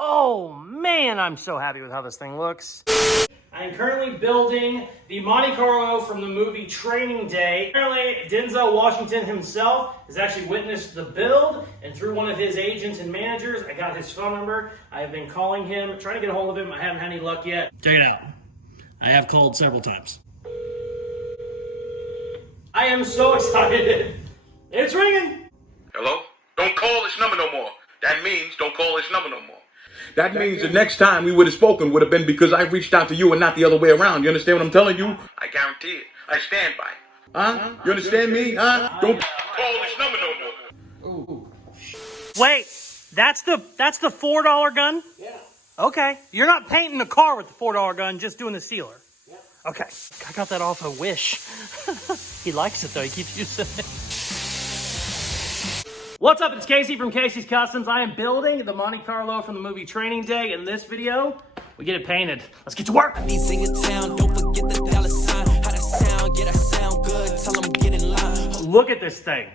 Oh man, I'm so happy with how this thing looks. I am currently building the Monte Carlo from the movie Training Day. Apparently, Denzel Washington himself has actually witnessed the build, and through one of his agents and managers, I got his phone number. I have been calling him, trying to get a hold of him. I haven't had any luck yet. Check it out. I have called several times. I am so excited. It's ringing. Hello? Don't call this number no more. That means don't call this number no more. That means the next time we would have spoken would have been because I reached out to you and not the other way around. You understand what I'm telling you? I guarantee it. I stand by it. Huh? You understand me? Huh? Don't call this number no more. Ooh. Wait, that's the $4 gun? Yeah. Okay. You're not painting the car with the $4 gun, just doing the sealer. Yep. Okay. I got that off of Wish. He likes it though, he keeps using it. What's up, it's Casey from Caseyscustoms. I am building the Monte Carlo from the movie Training Day. In this video, we get it painted. Let's get to work. I need sing a town, don't forget the dollar sign. How that sound, get that sound good, tell them get in line. Look at this thing.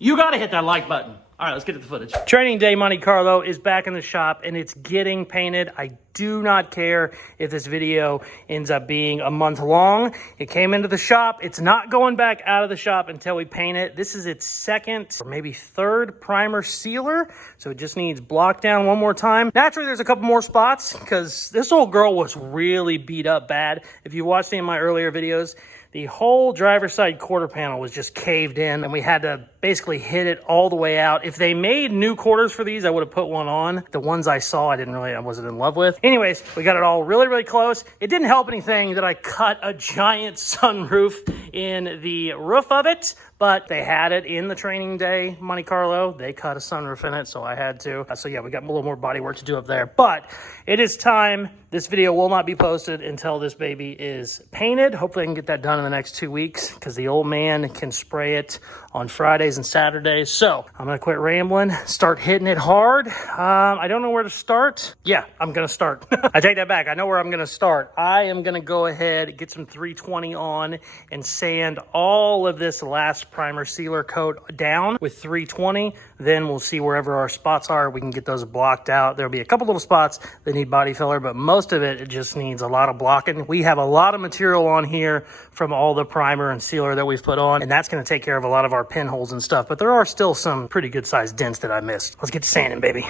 You gotta hit that like button. All right, let's get to the footage. Training Day Monte Carlo is back in the shop and it's getting painted. I do not care if this video ends up being a month long. It came into the shop. It's not going back out of the shop until we paint it. This is its second or maybe third primer sealer. So it just needs block down one more time. Naturally, there's a couple more spots because this old girl was really beat up bad. If you watched any of my earlier videos, the whole driver's side quarter panel was just caved in and we had to basically hit it all the way out. If they made new quarters for these, I would have put one on. The ones I saw, I wasn't in love with. Anyways, we got it all really, really close. It didn't help anything that I cut a giant sunroof in the roof of it, but they had it in the Training Day Monte Carlo. They cut a sunroof in it, so I had to. So yeah, we got a little more body work to do up there, but it is time. This video will not be posted until this baby is painted. Hopefully I can get that done in the next 2 weeks because the old man can spray it on Fridays and Saturdays. So I'm gonna quit rambling, start hitting it hard. I don't know where to start. Yeah, I'm gonna start. I take that back. I know where I'm gonna start. I am gonna go ahead, get some 320 on and sand all of this last primer sealer coat down with 320. Then we'll see wherever our spots are. We can get those blocked out. There'll be a couple little spots that need body filler, but most of it just needs a lot of blocking. We have a lot of material on here from all the primer and sealer that we've put on, and that's gonna take care of a lot of our pinholes and stuff, but there are still some pretty good sized dents that I missed. Let's get to sanding, baby.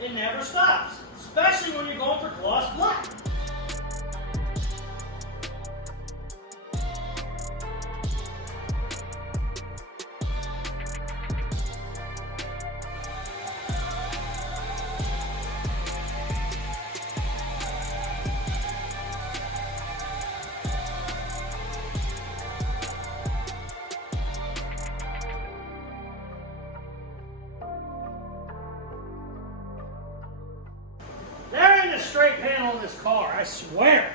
It never stops, especially when you're going for gloss black. A straight panel in this car, I swear.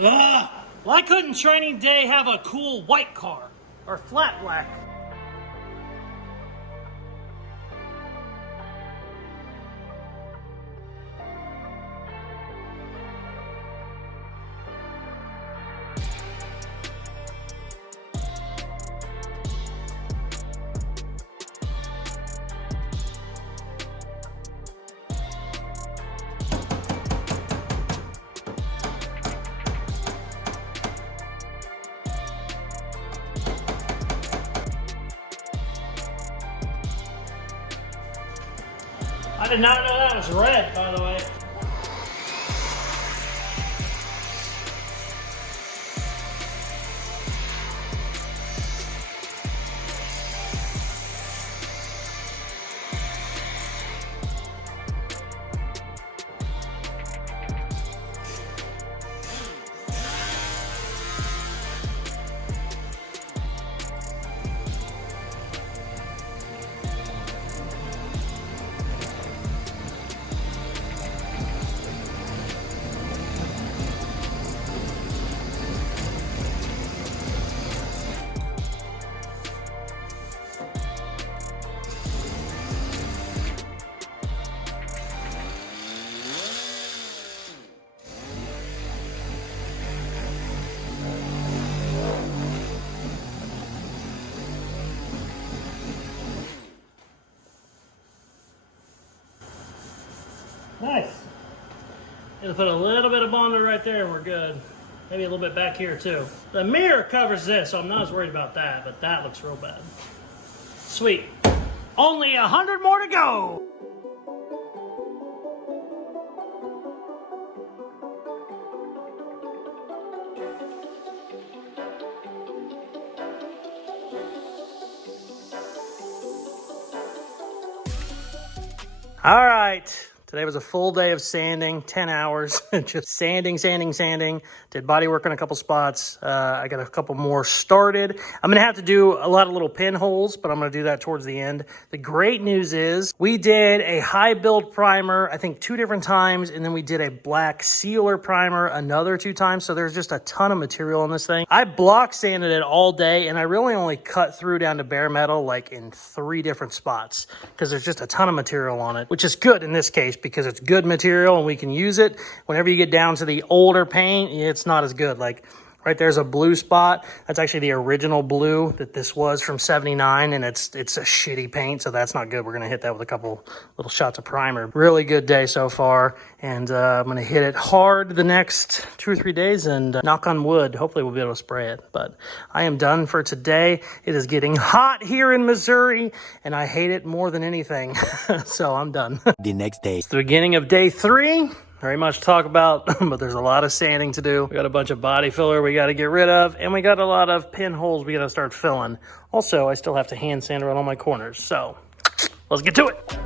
Ugh. Why couldn't Training Day have a cool white car or flat black? I did not know that was red, by the way. Gonna put a little bit of Bonder right there and we're good. Maybe a little bit back here too. The mirror covers this, so I'm not as worried about that, but that looks real bad. Sweet. Only 100 more to go. All right. Today was a full day of sanding, 10 hours, just sanding. Did body work on a couple spots. I got a couple more started. I'm gonna have to do a lot of little pinholes, but I'm gonna do that towards the end. The great news is we did a high build primer, I think 2 different times, and then we did a black sealer primer another 2 times. So there's just a ton of material on this thing. I block sanded it all day, and I really only cut through down to bare metal like in 3 different spots because there's just a ton of material on it, which is good in this case, because it's good material and we can use it. Whenever you get down to the older paint, it's not as good. Like right there's a blue spot. That's actually the original blue that this was from 79, and it's a shitty paint, so that's not good. We're gonna hit that with a couple little shots of primer. Really good day so far, and I'm gonna hit it hard the next 2 or 3 days, and knock on wood, hopefully we'll be able to spray it. But I am done for today. It is getting hot here in Missouri, and I hate it more than anything. So I'm done. The next day. It's the beginning of day 3. Very much to talk about, but there's a lot of sanding to do. We got a bunch of body filler we got to get rid of, and we got a lot of pinholes we got to start filling. Also, I still have to hand sand around all my corners, so let's get to it.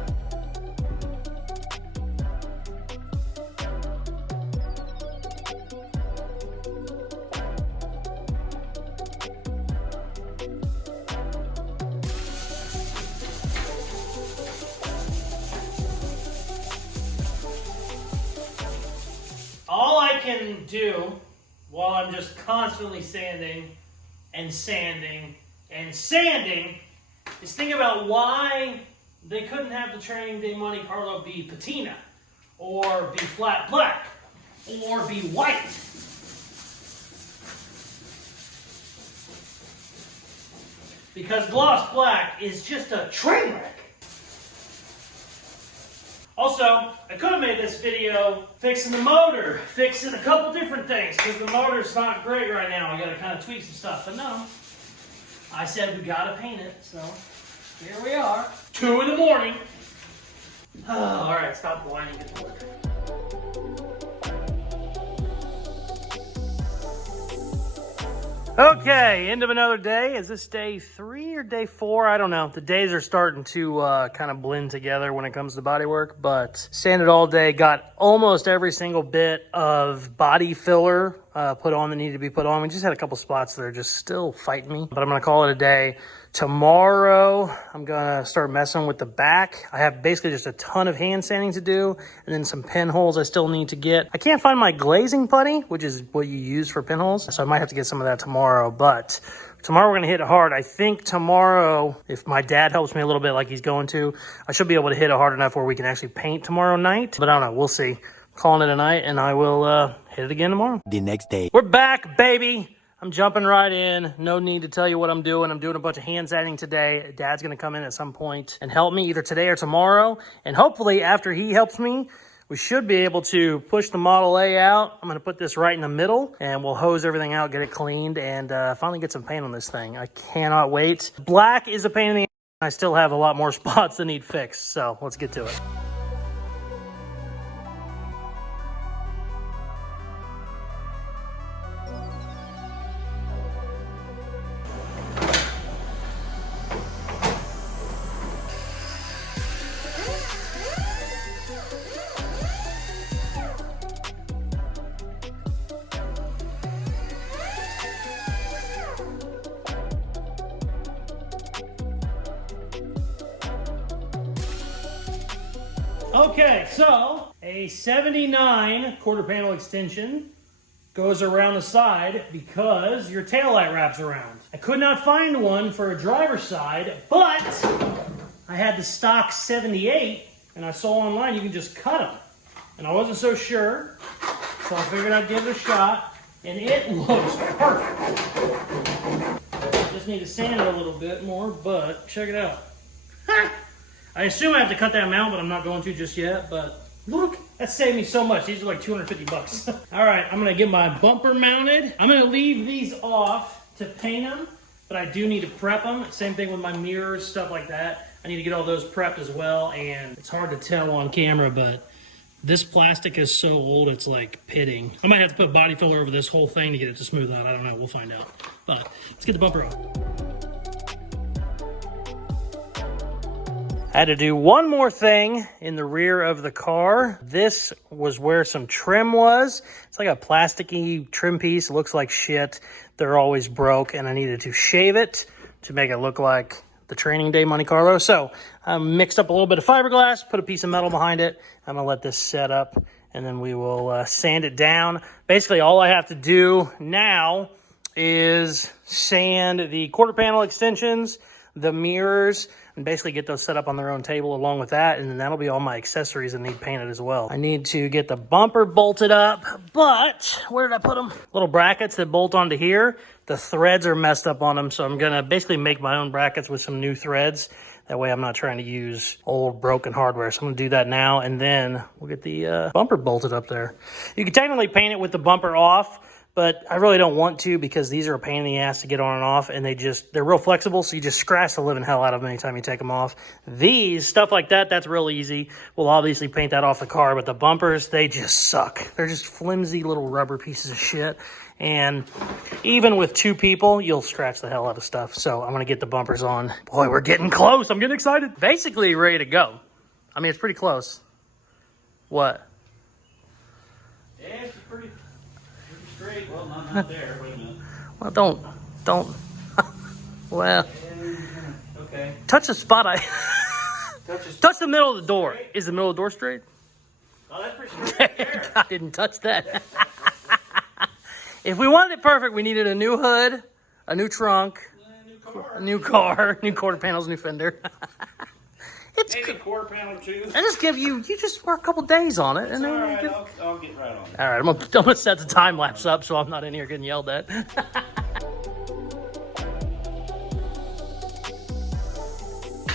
All I can do while I'm just constantly sanding and sanding and sanding is think about why they couldn't have the Training Day Monte Carlo be patina or be flat black or be white. Because gloss black is just a train wreck. Also, I could have made this video fixing the motor, fixing a couple different things, because the motor's not great right now. I got to kind of tweak some stuff, but no. I said we got to paint it, so here we are. 2 in the morning. All right, stop whining, get to work. Okay, end of another day. Is this day 3 or day 4? I don't know. The days are starting to kind of blend together when it comes to body work, but sanded all day, got almost every single bit of body filler put on that needed to be put on. We just had a couple spots that are just still fighting me, but I'm going to call it a day. Tomorrow, I'm going to start messing with the back. I have basically just a ton of hand sanding to do, and then some pinholes I still need to get. I can't find my glazing putty, which is what you use for pinholes, so I might have to get some of that tomorrow, but tomorrow we're going to hit it hard. I think tomorrow, if my dad helps me a little bit like he's going to, I should be able to hit it hard enough where we can actually paint tomorrow night, but I don't know. We'll see. I'm calling it a night, and I will hit it again tomorrow. The next day. We're back, baby. I'm jumping right in. No need to tell you what I'm doing. I'm doing a bunch of hand sanding today. Dad's going to come in at some point and help me either today or tomorrow. And hopefully after he helps me, we should be able to push the Model A out. I'm going to put this right in the middle and we'll hose everything out, get it cleaned, and finally get some paint on this thing. I cannot wait. Black is a pain in the ass. I still have a lot more spots that need fixed. So let's get to it. Okay, so a 79 quarter panel extension goes around the side because your taillight wraps around. I could not find one for a driver's side, but I had the stock 78 and I saw online you can just cut them. And I wasn't so sure, so I figured I'd give it a shot, and it looks perfect. Just need to sand it a little bit more, but check it out. I assume I have to cut that mount, but I'm not going to just yet, but look That saved me so much. These are like 250 bucks. All right, I'm gonna get my bumper mounted. I'm gonna leave these off to paint them, but I do need to prep them. Same thing with my mirrors, stuff like that. I need to get all those prepped as well, and it's hard to tell on camera, but this plastic is so old, it's like pitting. I might have to put body filler over this whole thing to get it to smooth out. I don't know, we'll find out. But let's get the bumper on. I had to do one more thing in the rear of the car. This was where some trim was. It's like a plasticky trim piece. It looks like shit. They're always broke, and I needed to shave it to make it look like the training day Monte Carlo. So I mixed up a little bit of fiberglass, put a piece of metal behind it. I'm gonna let this set up, and then we will sand it down. Basically, all I have to do now is sand the quarter panel extensions, the mirrors, and basically get those set up on their own table along with that, and then that'll be all my accessories that need painted as well. I need to get the bumper bolted up, but where did I put them? Little brackets that bolt onto here. The threads are messed up on them, so I'm gonna basically make my own brackets with some new threads. That way I'm not trying to use old broken hardware. So I'm gonna do that now, and then we'll get the bumper bolted up there. You can technically paint it with the bumper off, but I really don't want to because these are a pain in the ass to get on and off, and they're real flexible, so you just scratch the living hell out of them anytime you take them off. These, stuff like that, that's real easy. We'll obviously paint that off the car, but the bumpers, they just suck. They're just flimsy little rubber pieces of shit, and even with two people, you'll scratch the hell out of stuff. So I'm gonna get the bumpers on. Boy, we're getting close. I'm getting excited. Basically ready to go. I mean, it's pretty close. What? Yeah, it's pretty straight. Well, not there. Wait a minute. Well, don't. Well, Okay. touch the spot. Touch the middle of the door. Straight? Is the middle of the door straight? Oh, that's pretty straight there. I didn't touch that. If we wanted it perfect, we needed a new hood, a new trunk, a new car, new quarter panels, new fender. It's Maybe good. quarter panel too. I just give you just work a couple days on it, and then All we'll right, get... I'll get right on it. All right, I'm gonna set the time lapse up so I'm not in here getting yelled at.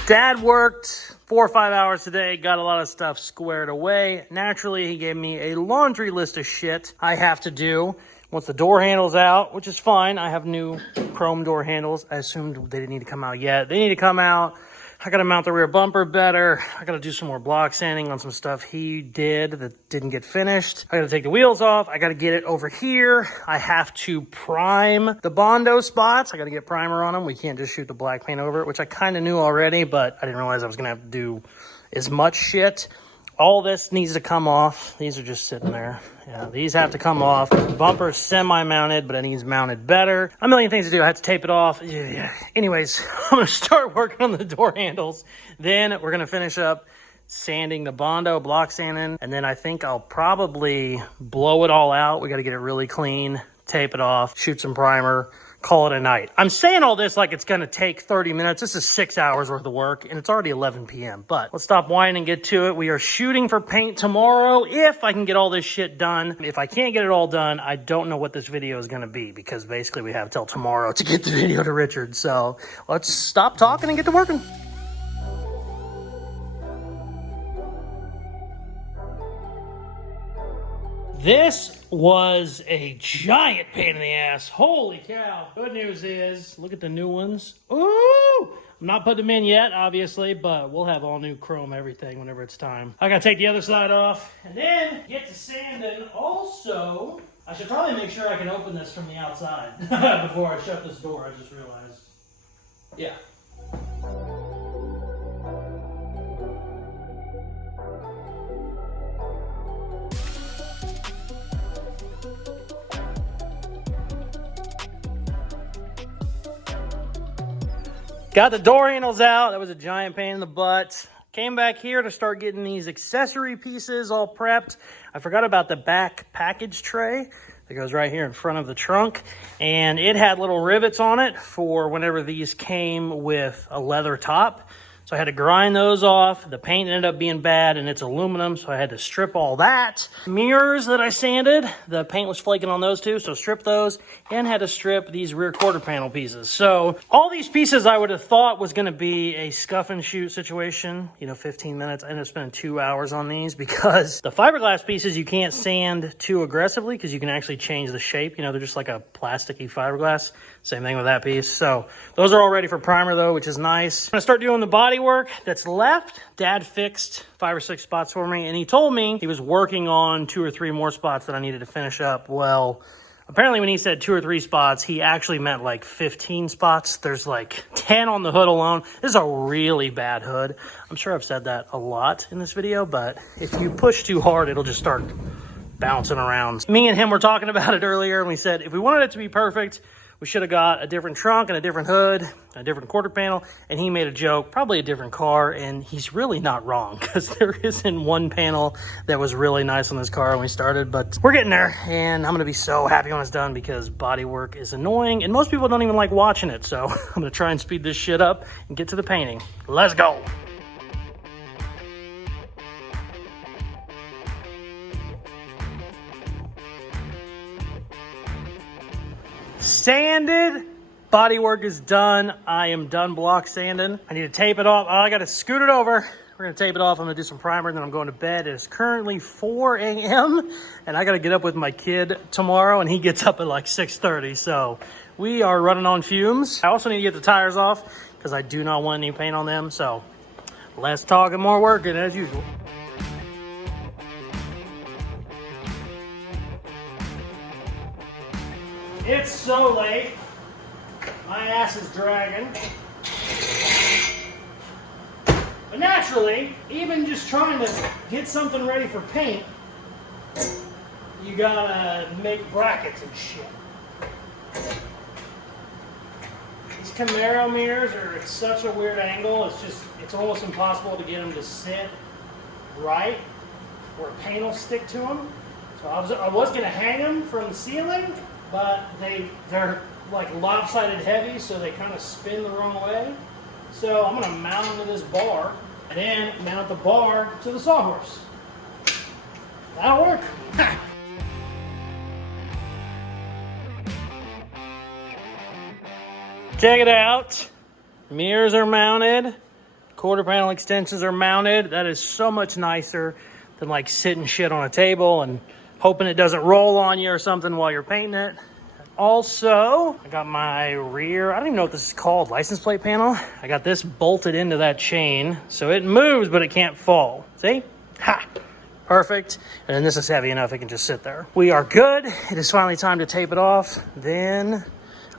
Dad worked 4 or 5 hours today, got a lot of stuff squared away. Naturally, he gave me a laundry list of shit I have to do. Once the door handle's out, which is fine. I have new chrome door handles. I assumed they didn't need to come out yet. They need to come out. I gotta mount the rear bumper better. I gotta do some more block sanding on some stuff he did that didn't get finished. I gotta take the wheels off. I gotta get it over here. I have to prime the Bondo spots. I gotta get primer on them. We can't just shoot the black paint over it, which I kind of knew already, but I didn't realize I was gonna have to do as much shit. All this needs to come off. These are just sitting there. Yeah, these have to come off. The bumper's semi-mounted, but it needs mounted better. A million things to do. I have to tape it off. Yeah. Anyways, I'm going to start working on the door handles. Then we're going to finish up sanding the Bondo, block sanding. And then I think I'll probably blow it all out. We got to get it really clean, tape it off, shoot some primer, call it a night. I'm saying all this like it's gonna take 30 minutes. This is 6 hours worth of work, and it's already 11 p.m. But let's stop whining and get to it. We are shooting for paint tomorrow if I can get all this shit done. If I can't get it all done, I don't know what this video is gonna be, because basically we have till tomorrow to get the video to Richard. So let's stop talking and get to working. This was a giant pain in the ass. Holy cow. Good news is, look at the new ones. Ooh! I'm not putting them in yet, obviously, but we'll have all new chrome everything whenever it's time. I gotta take the other side off and then get to sanding. Also, I should probably make sure I can open this from the outside before I shut this door. I just realized. Yeah. Got the door handles out. That was a giant pain in the butt. Came back here to start getting these accessory pieces all prepped. I forgot about the back package tray that goes right here in front of the trunk. And it had little rivets on it for whenever these came with a leather top. So I had to grind those off. The paint ended up being bad and it's aluminum, so I had to strip all that. Mirrors that I sanded, the paint was flaking on those too, so stripped those and had to strip these rear quarter panel pieces. So all these pieces I would have thought was gonna be a scuff and shoot situation, 15 minutes. I ended up spending 2 hours on these because the fiberglass pieces you can't sand too aggressively because you can actually change the shape. They're just like a plasticky fiberglass. Same thing with that piece. So those are all ready for primer though, which is nice. I'm gonna start doing the body work that's left. Dad fixed 5 or 6 spots for me, and he told me he was working on 2 or 3 more spots that I needed to finish up. Well, apparently when he said 2 or 3 spots, he actually meant like 15 spots. There's like 10 on the hood alone. This is a really bad hood. I'm sure I've said that a lot in this video, but if you push too hard, it'll just start bouncing around. Me and him were talking about it earlier, and we said if we wanted it to be perfect, we should have got a different trunk and a different hood, a different quarter panel, and he made a joke, probably a different car, and he's really not wrong because there isn't one panel that was really nice on this car when we started, but we're getting there, and I'm gonna be so happy when it's done because body work is annoying, and most people don't even like watching it, so I'm gonna try and speed this shit up and get to the painting. Let's go. Sanded, body work is done. I am done block sanding. I need to tape it off. I gotta scoot it over. We're gonna tape it off. I'm gonna do some primer and then I'm going to bed. It is currently 4 a.m. and I gotta get up with my kid tomorrow and he gets up at like 6:30. So we are running on fumes. I also need to get the tires off because I do not want any paint on them. So less talk and more working as usual. It's so late. My ass is dragging. But naturally, even just trying to get something ready for paint, you gotta make brackets and shit. These Camaro mirrors are at such a weird angle, it's almost impossible to get them to sit right where paint will stick to them. So I was gonna hang them from the ceiling, but they're like lopsided heavy, so they kind of spin the wrong way. So I'm gonna mount them to this bar and then mount the bar to the sawhorse. That'll work. Check it out. Mirrors are mounted. Quarter panel extensions are mounted. That is so much nicer than like sitting shit on a table and hoping it doesn't roll on you or something while you're painting it. Also, I got my rear, I don't even know what this is called, license plate panel. I got this bolted into that chain, so it moves, but it can't fall. See? Ha! Perfect. And then this is heavy enough, it can just sit there. We are good. It is finally time to tape it off. Then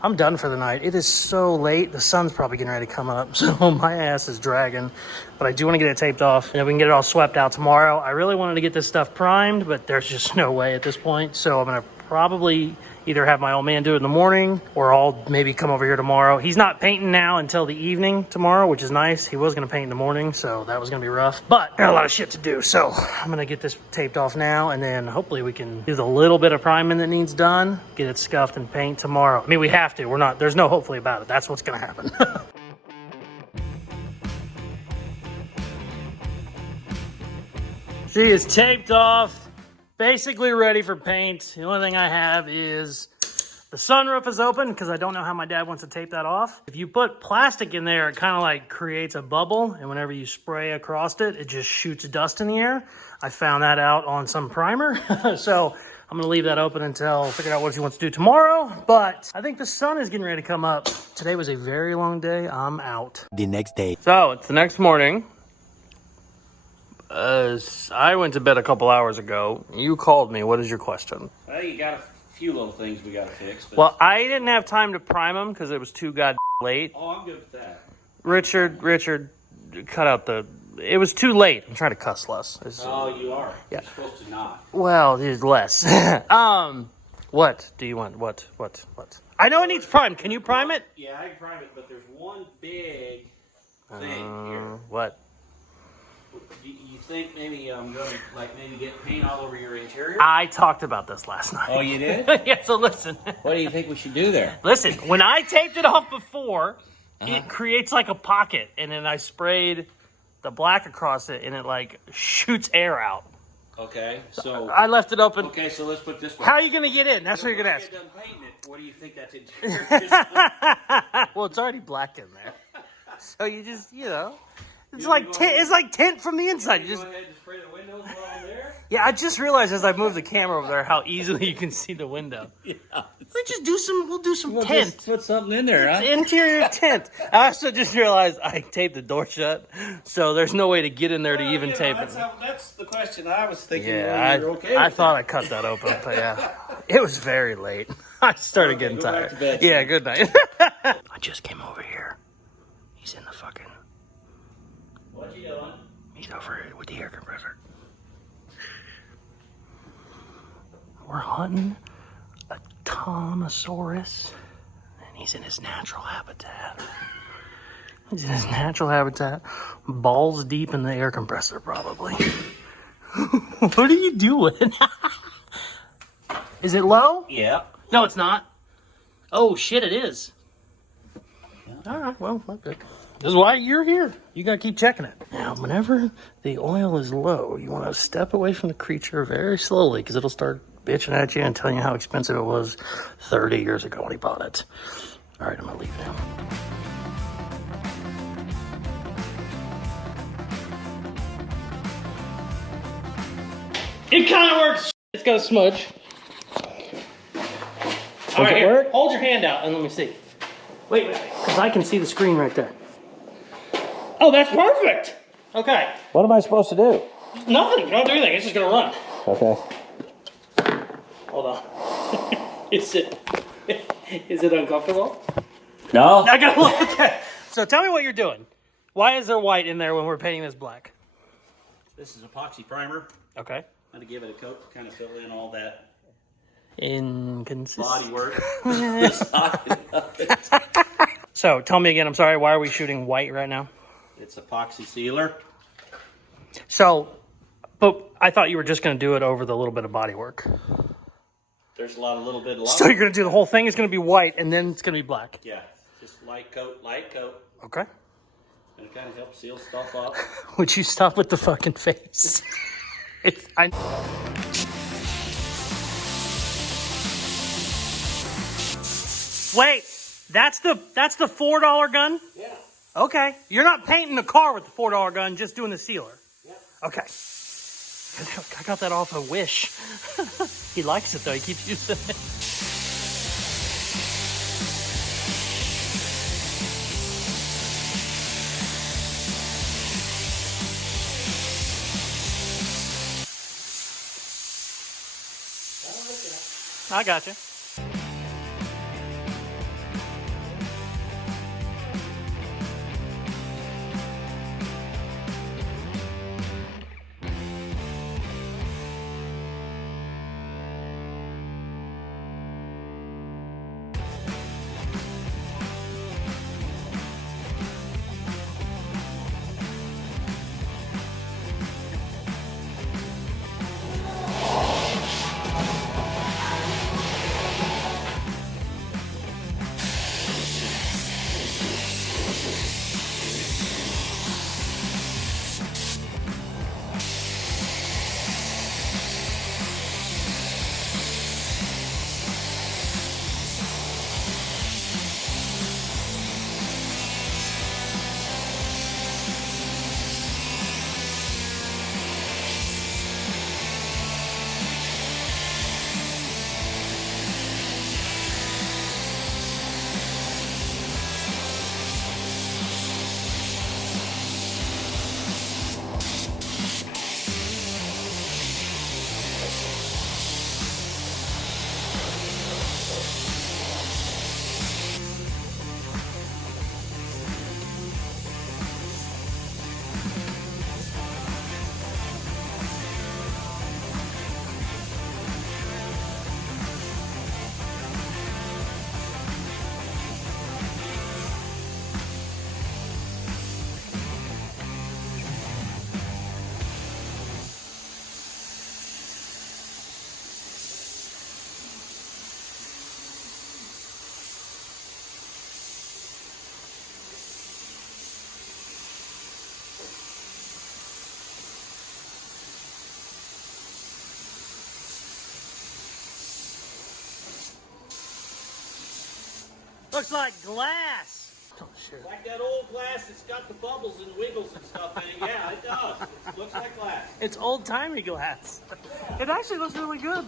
I'm done for the night. It is so late. The sun's probably getting ready to come up, so my ass is dragging. But I do want to get it taped off, and then we can get it all swept out tomorrow. I really wanted to get this stuff primed, but there's just no way at this point. So I'm going to probably either have my old man do it in the morning, or I'll maybe come over here tomorrow. He's not painting now until the evening tomorrow, which is nice. He was going to paint in the morning, so that was going to be rough. But I got a lot of shit to do, so I'm going to get this taped off now, and then hopefully we can do the little bit of priming that needs done, get it scuffed and paint tomorrow. I mean, we have to. We're not. There's no hopefully about it. That's what's going to happen. She is taped off. Basically ready for paint. The only thing I have is the sunroof is open because I don't know how my dad wants to tape that off. If you put plastic in there, it kind of like creates a bubble, and whenever you spray across it, it just shoots dust in the air. I found that out on some primer. So I'm gonna leave that open until I figure out what he wants to do tomorrow. But I think the sun is getting ready to come up. Today was a very long day. I'm out. The next day. So it's the next morning. I went to bed a couple hours ago. You called me. What is your question? Well, you got a few little things we got to fix. But... Well, I didn't have time to prime them because it was too late. Oh, I'm good with that. Richard, cut out the... It was too late. I'm trying to cuss less. Oh, you are? Yeah. You're supposed to not. Well, there's less. What do you want? What? I know it needs prime. Can you prime it? Yeah, I can prime it, but there's one big thing here. What? Do you think maybe I'm going to maybe get paint all over your interior? I talked about this last night. Oh, you did? Yeah, so listen. What do you think we should do there? Listen, when I taped it off before, it creates like a pocket, and then I sprayed the black across it, and it like shoots air out. Okay, so I left it open. okay, so let's put this way. How are you going to get in? That's what you're going to ask. When I get done painting it, what do you think that's interior? Well, it's already black in there. So you just, it's like tint from the inside. You just Go ahead and spray the windows while I'm there. Yeah, I just realized as I moved the camera over there how easily you can see the window. Yeah. We'll do some tint. Just put something in there, huh? Interior tint. I also just realized I taped the door shut, so there's no way to get in there to even tape it. That's the question I was thinking. Yeah, you're okay I with thought I cut that open, but yeah. It was very late. I started getting go back tired. to bed. Yeah, good night. I just came over here. He's in the fucking... What you doing? He's over here with the air compressor. We're hunting a Tomosaurus, and he's in his natural habitat. He's in his natural habitat, balls deep in the air compressor, probably. What are you doing? Is it low? Yeah. No, it's not. Oh, shit, it is. All right, well, okay. This is why you're here. You gotta keep checking it. Now, whenever the oil is low, you want to step away from the creature very slowly, because it'll start bitching at you and telling you how expensive it was 30 years ago when he bought it. All right, I'm gonna leave now. It kind of works. It's got a smudge. All right, here, hold your hand out and let me see. Wait, because I can see the screen right there. Oh, that's perfect. Okay. What am I supposed to do? Nothing. Don't do anything. It's just gonna run. Okay. Hold on. Is it uncomfortable? No. I gotta look. Okay. So tell me what you're doing. Why is there white in there when we're painting this black? This is epoxy primer. Okay. I'm gonna give it a coat to kind of fill in all that Inconsistent. body work. So tell me again. I'm sorry. Why are we shooting white right now? It's epoxy sealer. So, but I thought you were just going to do it over the little bit of body work. There's a little bit. So you're going to do the whole thing is going to be white and then it's going to be black. Yeah, just light coat. Okay. And it kind of helps seal stuff up. Would you stop with the fucking face? Wait, that's the $4 gun? Yeah. Okay. You're not painting the car with the $4 gun, just doing the sealer. Yep. Okay. I got that off a Wish. He likes it though, he keeps using it. I got you. Looks like glass. Oh, shit. Like that old glass that's got the bubbles and wiggles and stuff in it. Yeah, it does. It looks like glass. It's old-timey glass. It actually looks really good.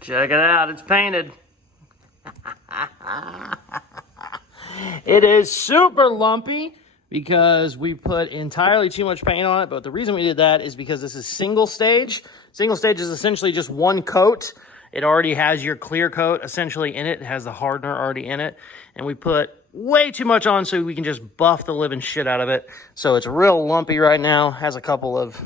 Check it out, it's painted. It is super lumpy because we put entirely too much paint on it, but the reason we did that is because this is single stage. Single stage is essentially just one coat. It already has your clear coat essentially in it. It has the hardener already in it. And we put way too much on so we can just buff the living shit out of it. So it's real lumpy right now. Has a couple of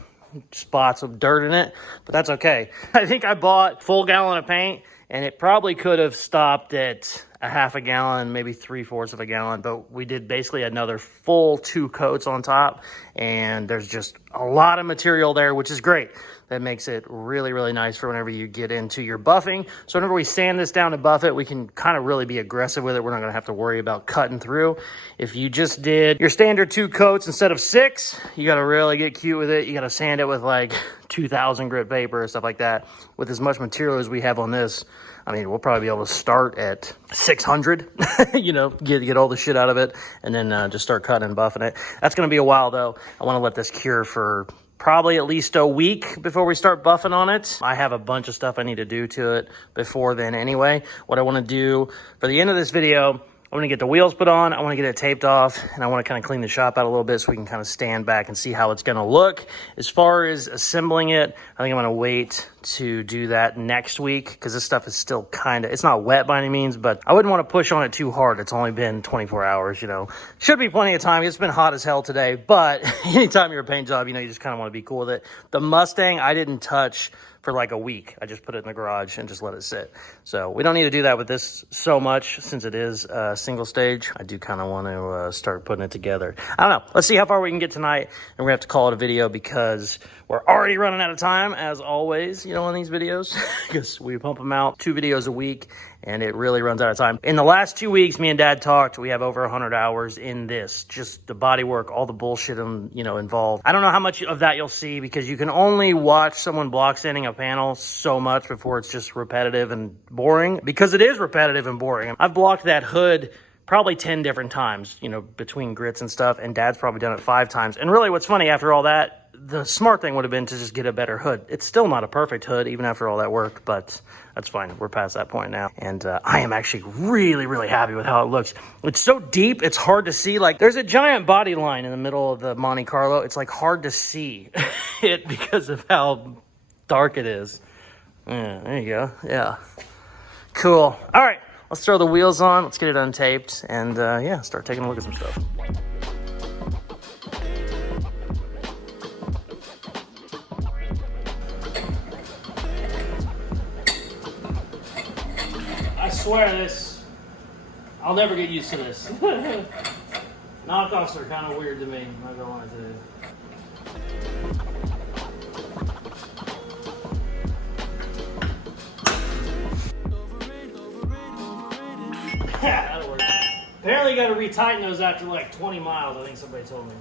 spots of dirt in it, but that's okay. I think I bought full gallon of paint and it probably could have stopped at a half a gallon, maybe 3/4 of a gallon, but we did basically another full 2 coats on top, and there's just a lot of material there, which is great. That makes it really, really nice for whenever you get into your buffing. So whenever we sand this down to buff it, we can kind of really be aggressive with it. We're not gonna have to worry about cutting through. If you just did your standard 2 coats instead of 6, you gotta really get cute with it. You gotta sand it with like 2,000 grit paper or stuff like that. With as much material as we have on this, I mean, we'll probably be able to start at 600, you know, get all the shit out of it, and then just start cutting and buffing it. That's gonna be a while though. I wanna let this cure for probably at least a week before we start buffing on it. I have a bunch of stuff I need to do to it before then anyway. What I want to do for the end of this video, I want to get the wheels put on, I want to get it taped off, and I want to kind of clean the shop out a little bit so we can kind of stand back and see how it's going to look. As far as assembling it, I think I'm going to wait to do that next week because this stuff is still kind of, it's not wet by any means, but I wouldn't want to push on it too hard. It's only been 24 hours, you know. Should be plenty of time. It's been hot as hell today, but anytime you're a paint job, you know, you just kind of want to be cool with it. The Mustang, I didn't touch for like a week. I just put it in the garage and just let it sit. So we don't need to do that with this so much since it is single stage. I do kind of want to start putting it together. I don't know. Let's see how far we can get tonight, and we're gonna have to call it a video because we're already running out of time, as always, you know, on these videos, because we pump them out 2 videos a week, and it really runs out of time. In the last 2 weeks, me and Dad talked. We have over 100 hours in this, just the body work, all the bullshit, you know, involved. I don't know how much of that you'll see because you can only watch someone block sanding a panel so much before it's just repetitive and boring, because it is repetitive and boring. I've blocked that hood probably 10 different times, you know, between grits and stuff, and Dad's probably done it 5 times. And really what's funny, after all that, the smart thing would have been to just get a better hood. It's still not a perfect hood, even after all that work, but that's fine. We're past that point now. And I am actually really, really happy with how it looks. It's so deep, it's hard to see. Like, there's a giant body line in the middle of the Monte Carlo. It's like hard to see it because of how dark it is. Yeah, there you go. Yeah. Cool. All right, let's throw the wheels on. Let's get it untaped and yeah, start taking a look at some stuff. I swear this, I'll never get used to this. Knockoffs are kind of weird to me, I'm not gonna lie to you. That'll work. Apparently you gotta retighten those after like 20 miles, I think somebody told me.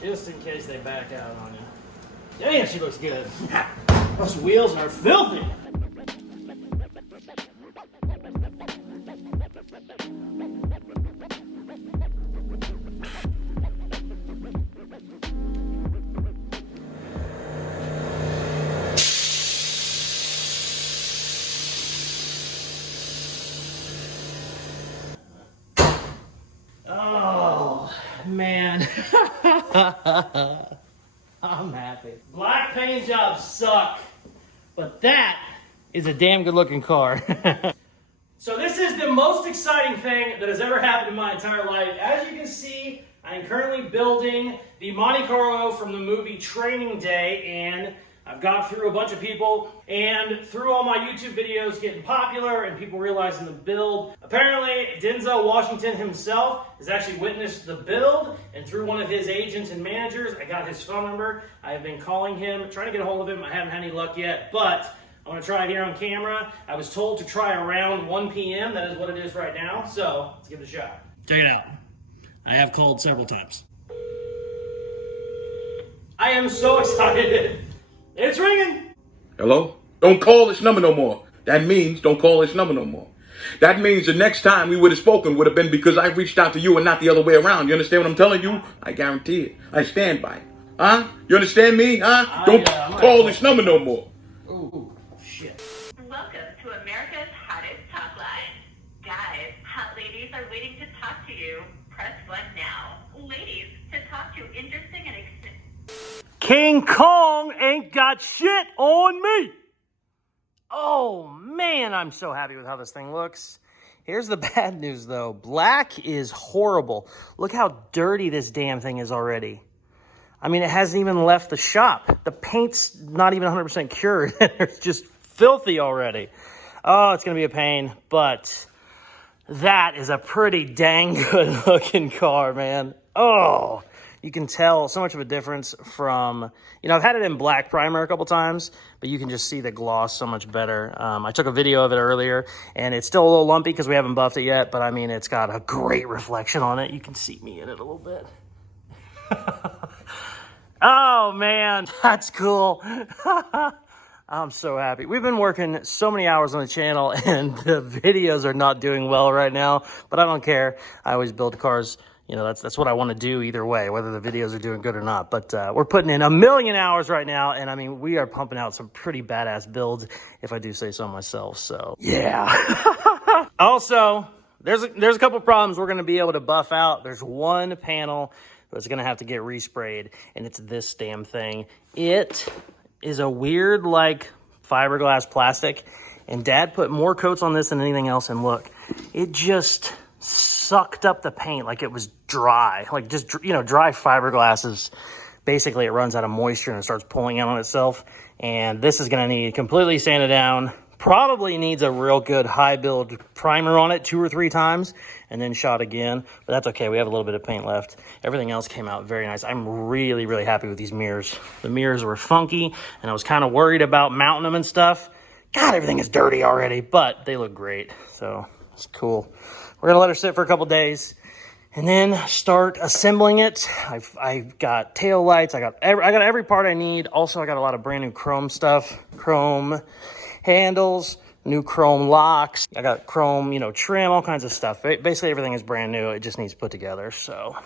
Just in case they back out on you. Damn, she looks good. Those wheels are filthy. I'm happy. Black paint jobs suck, but that is a damn good looking car. So this is the most exciting thing that has ever happened in my entire life. As you can see, I am currently building the Monte Carlo from the movie Training Day, and I've got through a bunch of people, and through all my YouTube videos getting popular and people realizing the build. Apparently, Denzel Washington himself has actually witnessed the build, and through one of his agents and managers, I got his phone number. I have been calling him, trying to get a hold of him. I haven't had any luck yet, but I'm gonna try it here on camera. I was told to try around 1 p.m. That is what it is right now, so let's give it a shot. Check it out. I have called several times. I am so excited. It's ringing. Hello? Don't call this number no more. That means don't call this number no more. That means the next time we would have spoken would have been because I reached out to you and not the other way around. You understand what I'm telling you? I guarantee it. I stand by it. Huh? You understand me? Huh? Don't call this number no more. Ooh, shit. Welcome to America's hottest talk line. Guys, hot ladies are waiting to talk to you. Press 1 now. Ladies, to talk to interesting and King Kong ain't got shit on me. Oh man, I'm so happy with how this thing looks. Here's the bad news though. Black is horrible. Look how dirty this damn thing is already. I mean, it hasn't even left the shop. The paint's not even 100% cured. It's just filthy already. Oh, it's gonna be a pain, but that is a pretty dang good looking car, man. Oh, you can tell so much of a difference from, you know, I've had it in black primer a couple times, but you can just see the gloss so much better. I took a video of it earlier, and it's still a little lumpy because we haven't buffed it yet, but I mean, it's got a great reflection on it. You can see me in it a little bit. Oh, man, that's cool. I'm so happy. We've been working so many hours on the channel, and the videos are not doing well right now, but I don't care. I always build cars. You know, that's what I want to do either way, whether the videos are doing good or not. But we're putting in 1,000,000 hours right now, and I mean, we are pumping out some pretty badass builds, if I do say so myself. So, yeah. Also, there's a couple problems we're going to be able to buff out. There's one panel that's going to have to get resprayed, and it's this damn thing. It is a weird, like, fiberglass plastic, and Dad put more coats on this than anything else, and look, it just sucked up the paint like it was dry. Like, just, you know, dry fiberglass is basically, it runs out of moisture and it starts pulling out on itself, and this is going to need completely sanded down. Probably needs a real good high build primer on it 2 or 3 times and then shot again, but that's okay. We have a little bit of paint left. Everything else came out very nice. I'm really, really happy with these mirrors. The mirrors were funky, and I was kind of worried about mounting them and stuff. God, everything is dirty already, but they look great, so it's cool. We're gonna let her sit for a couple days and then start assembling it. I've got tail lights. I got every part I need. Also, I got a lot of brand new chrome stuff, chrome handles, new chrome locks. I got chrome, you know, trim, all kinds of stuff. Basically, everything is brand new. It just needs put together. So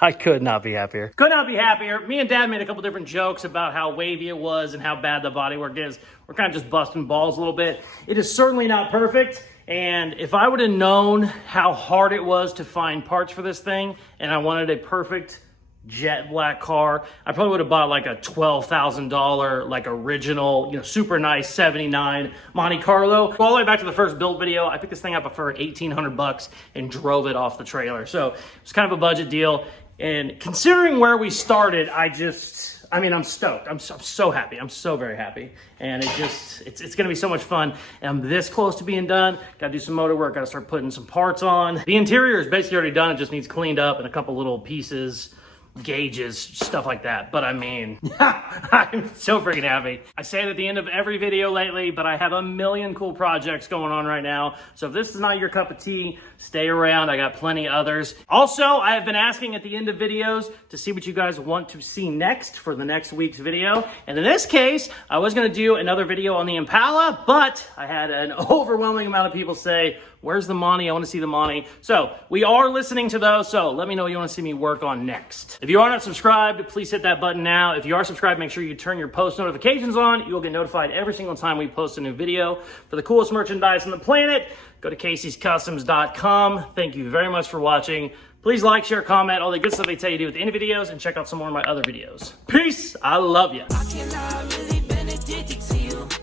I could not be happier. Could not be happier. Me and Dad made a couple different jokes about how wavy it was and how bad the bodywork is. We're kind of just busting balls a little bit. It is certainly not perfect. And if I would have known how hard it was to find parts for this thing, and I wanted a perfect jet black car, I probably would have bought like a $12,000 like original, you know, super nice 79 Monte Carlo. All the way back to the first build video, I picked this thing up for $1,800 and drove it off the trailer. So it's kind of a budget deal. And considering where we started, I mean, I'm stoked. I'm so happy. I'm so very happy. And it's going to be so much fun. And I'm this close to being done. Got to do some motor work. Got to start putting some parts on. The interior is basically already done. It just needs cleaned up and a couple little pieces, gauges, stuff like that. But I mean, I'm so freaking happy. I say it at the end of every video lately, but I have 1,000,000 cool projects going on right now. So if this is not your cup of tea, stay around. I got plenty others. Also, I have been asking at the end of videos to see what you guys want to see next for the next week's video. And in this case, I was going to do another video on the Impala, but I had an overwhelming amount of people say, where's the Monte? I want to see the Monte. So we are listening to those. So let me know what you want to see me work on next. If you are not subscribed, please hit that button now. If you are subscribed, make sure you turn your post notifications on. You will get notified every single time we post a new video. For the coolest merchandise on the planet, go to Caseyscustoms.com. Thank you very much for watching. Please like, share, comment, all the good stuff they tell you to do at the end of videos, and check out some more of my other videos. Peace. I love you. I cannot really been addicted to you.